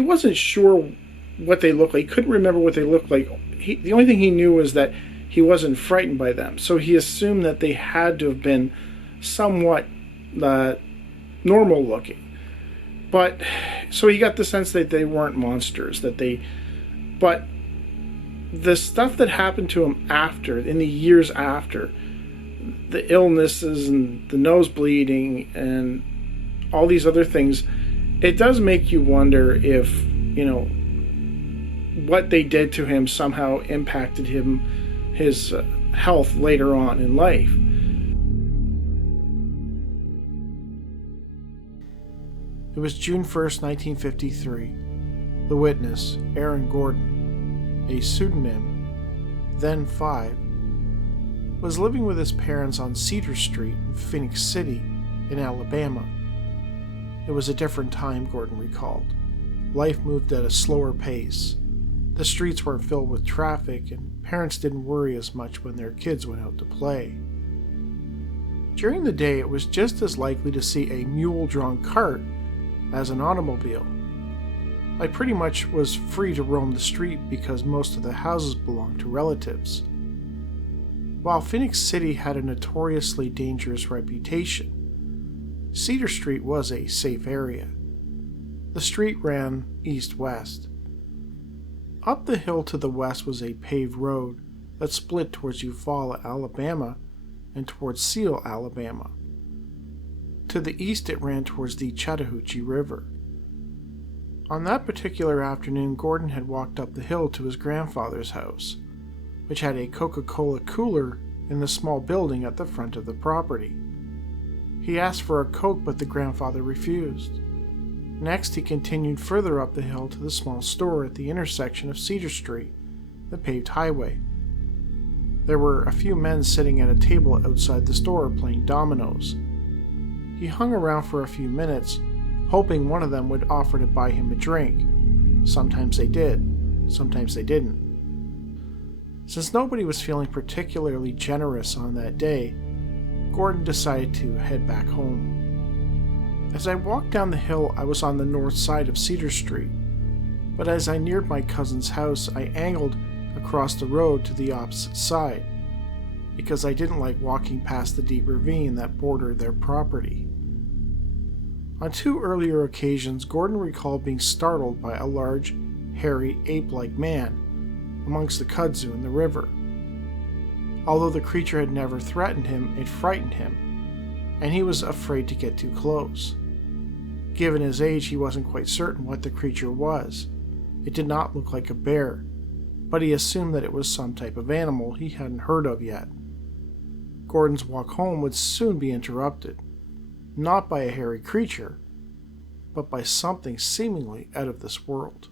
he wasn't sure what they looked like. He couldn't remember what they looked like. The only thing he knew was that he wasn't frightened by them. So he assumed that they had to have been somewhat normal looking. But so he got the sense that they weren't monsters, but the stuff that happened to him after, in the years after, the illnesses and the nose bleeding and all these other things, it does make you wonder if, what they did to him somehow impacted his health later on in life. It was June 1st, 1953. The witness, Aaron Gordon, a pseudonym, then 5, was living with his parents on Cedar Street in Phenix City, in Alabama. It was a different time, Gordon recalled. Life moved at a slower pace. The streets weren't filled with traffic, and parents didn't worry as much when their kids went out to play. During the day, it was just as likely to see a mule-drawn cart as an automobile. I pretty much was free to roam the street because most of the houses belonged to relatives. While Phenix City had a notoriously dangerous reputation, Cedar Street was a safe area. The street ran east-west. Up the hill to the west was a paved road that split towards Eufaula, Alabama, and towards Seal, Alabama. To the east it ran towards the Chattahoochee River. On that particular afternoon, Gordon had walked up the hill to his grandfather's house, which had a Coca-Cola cooler in the small building at the front of the property. He asked for a Coke, but the grandfather refused. Next, he continued further up the hill to the small store at the intersection of Cedar Street, the paved highway. There were a few men sitting at a table outside the store playing dominoes. He hung around for a few minutes, hoping one of them would offer to buy him a drink. Sometimes they did, sometimes they didn't. Since nobody was feeling particularly generous on that day, Gordon decided to head back home. As I walked down the hill, I was on the north side of Cedar Street, but as I neared my cousin's house, I angled across the road to the opposite side, because I didn't like walking past the deep ravine that bordered their property. On 2 earlier occasions, Gordon recalled being startled by a large, hairy, ape-like man amongst the kudzu in the river. Although the creature had never threatened him, it frightened him, and he was afraid to get too close. Given his age, he wasn't quite certain what the creature was. It did not look like a bear, but he assumed that it was some type of animal he hadn't heard of yet. Gordon's walk home would soon be interrupted, not by a hairy creature, but by something seemingly out of this world.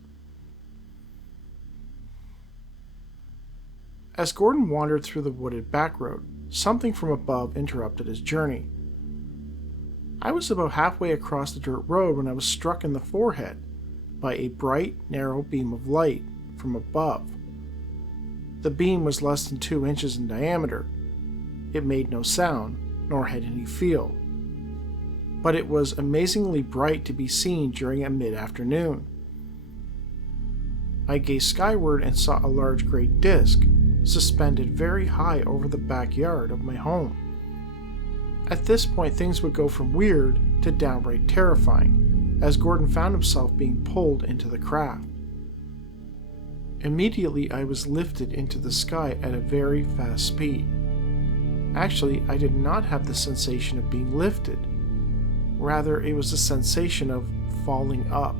As Gordon wandered through the wooded back road, something from above interrupted his journey. I was about halfway across the dirt road when I was struck in the forehead by a bright, narrow beam of light from above. The beam was less than 2 inches in diameter. It made no sound, nor had any feel, but it was amazingly bright to be seen during a mid-afternoon. I gazed skyward and saw a large gray disk suspended very high over the backyard of my home. At this point, things would go from weird to downright terrifying, as Gordon found himself being pulled into the craft. Immediately, I was lifted into the sky at a very fast speed. Actually, I did not have the sensation of being lifted. Rather, it was a sensation of falling up.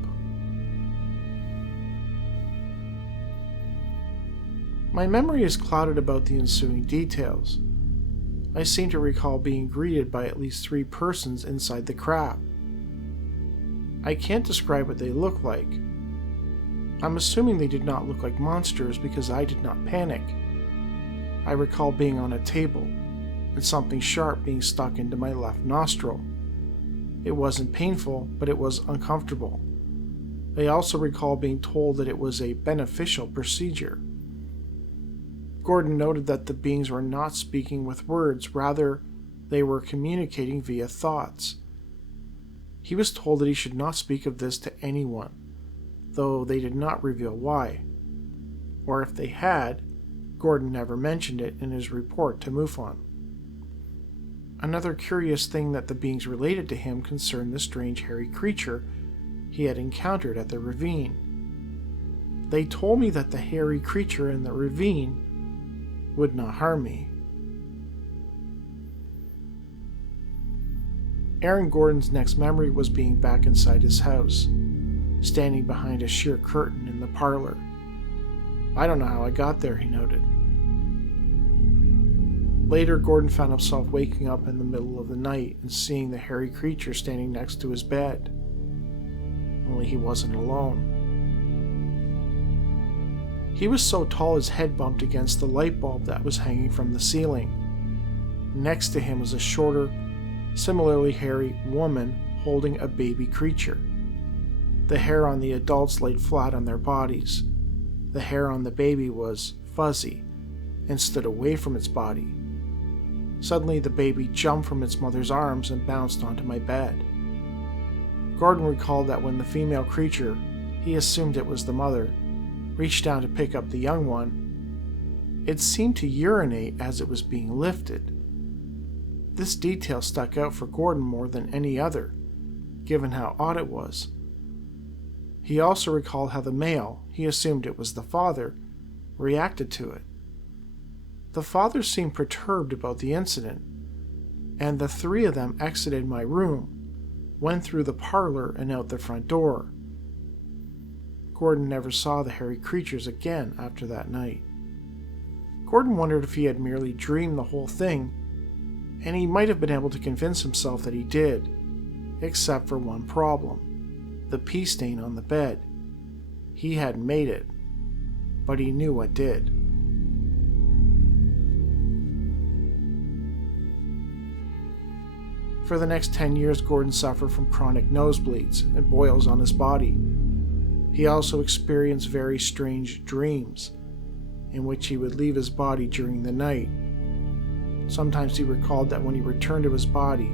My memory is clouded about the ensuing details. I seem to recall being greeted by at least 3 persons inside the craft. I can't describe what they looked like. I'm assuming they did not look like monsters because I did not panic. I recall being on a table and something sharp being stuck into my left nostril. It wasn't painful, but it was uncomfortable. I also recall being told that it was a beneficial procedure. Gordon noted that the beings were not speaking with words, rather, they were communicating via thoughts. He was told that he should not speak of this to anyone. though they did not reveal why. Or if they had, Gordon never mentioned it in his report to MUFON. Another curious thing that the beings related to him concerned the strange hairy creature he had encountered at the ravine. They told me that the hairy creature in the ravine would not harm me. Aaron Gordon's next memory was being back inside his house, standing behind a sheer curtain in the parlor. "I don't know how I got there," he noted. Later, Gordon found himself waking up in the middle of the night and seeing the hairy creature standing next to his bed. Only he wasn't alone. He was so tall his head bumped against the light bulb that was hanging from the ceiling. Next to him was a shorter, similarly hairy woman holding a baby creature. The hair on the adults laid flat on their bodies. The hair on the baby was fuzzy and stood away from its body. Suddenly, the baby jumped from its mother's arms and bounced onto my bed. Gordon recalled that when the female creature, he assumed it was the mother, reached down to pick up the young one, it seemed to urinate as it was being lifted. This detail stuck out for Gordon more than any other, given how odd it was. He also recalled how the male, he assumed it was the father, reacted to it. The father seemed perturbed about the incident, and the three of them exited my room, went through the parlor and out the front door. Gordon never saw the hairy creatures again after that night. Gordon wondered if he had merely dreamed the whole thing, and he might have been able to convince himself that he did, except for one problem: the pee stain on the bed. He hadn't made it, but he knew what did. For the next 10 years, Gordon suffered from chronic nosebleeds and boils on his body. He also experienced very strange dreams, in which he would leave his body during the night. Sometimes he recalled that when he returned to his body,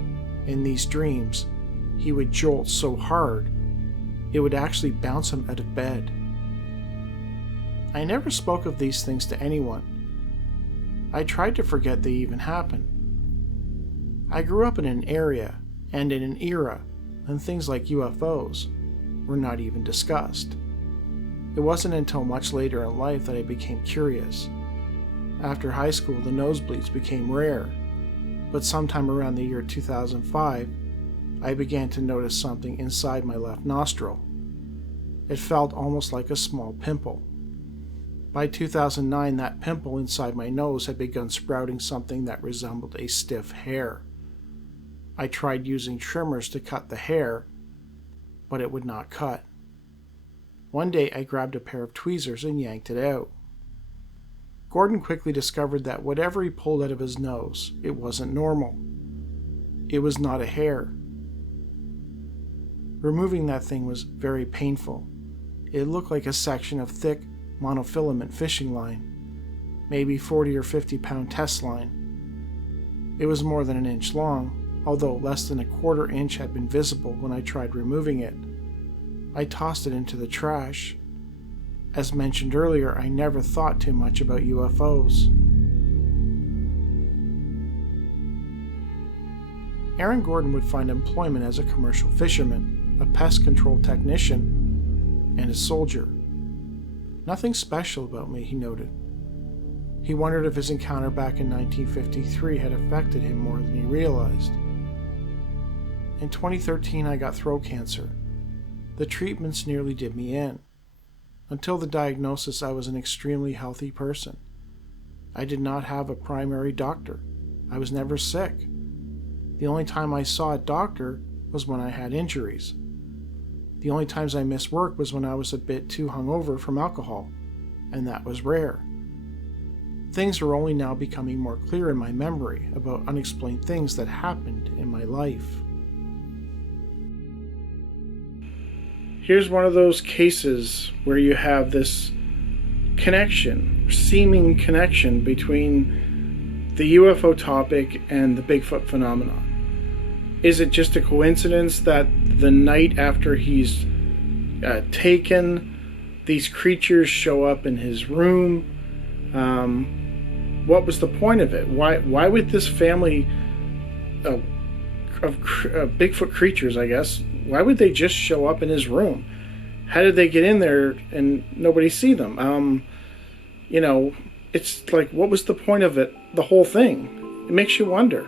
in these dreams, he would jolt so hard, it would actually bounce him out of bed. I never spoke of these things to anyone. I tried to forget they even happened. I grew up in an area and in an era when things like UFOs were not even discussed. It wasn't until much later in life that I became curious. After high school, the nosebleeds became rare, but sometime around the year 2005, I began to notice something inside my left nostril. It felt almost like a small pimple. By 2009, that pimple inside my nose had begun sprouting something that resembled a stiff hair. I tried using trimmers to cut the hair, but it would not cut. One day I grabbed a pair of tweezers and yanked it out. Gordon quickly discovered that whatever he pulled out of his nose, it wasn't normal. It was not a hair. Removing that thing was very painful. It looked like a section of thick monofilament fishing line, maybe 40 or 50 pound test line. It was more than an inch long, although less than a quarter inch had been visible when I tried removing it. I tossed it into the trash. As mentioned earlier, I never thought too much about UFOs. Aaron Gordon would find employment as a commercial fisherman, a pest control technician, and a soldier. Nothing special about me, he noted. He wondered if his encounter back in 1953 had affected him more than he realized. In 2013, I got throat cancer. The treatments nearly did me in. Until the diagnosis, I was an extremely healthy person. I did not have a primary doctor. I was never sick. The only time I saw a doctor was when I had injuries. The only times I missed work was when I was a bit too hungover from alcohol, and that was rare. Things are only now becoming more clear in my memory about unexplained things that happened in my life. Here's one of those cases where you have this connection, seeming connection between the UFO topic and the Bigfoot phenomenon. Is it just a coincidence that the night after he's taken these creatures show up in his room. What was the point of it? Why would this family of Bigfoot creatures, I guess, why would they just show up in his room? How did they get in there and nobody see them? It's like, what was the point of it? The whole thing. It makes you wonder.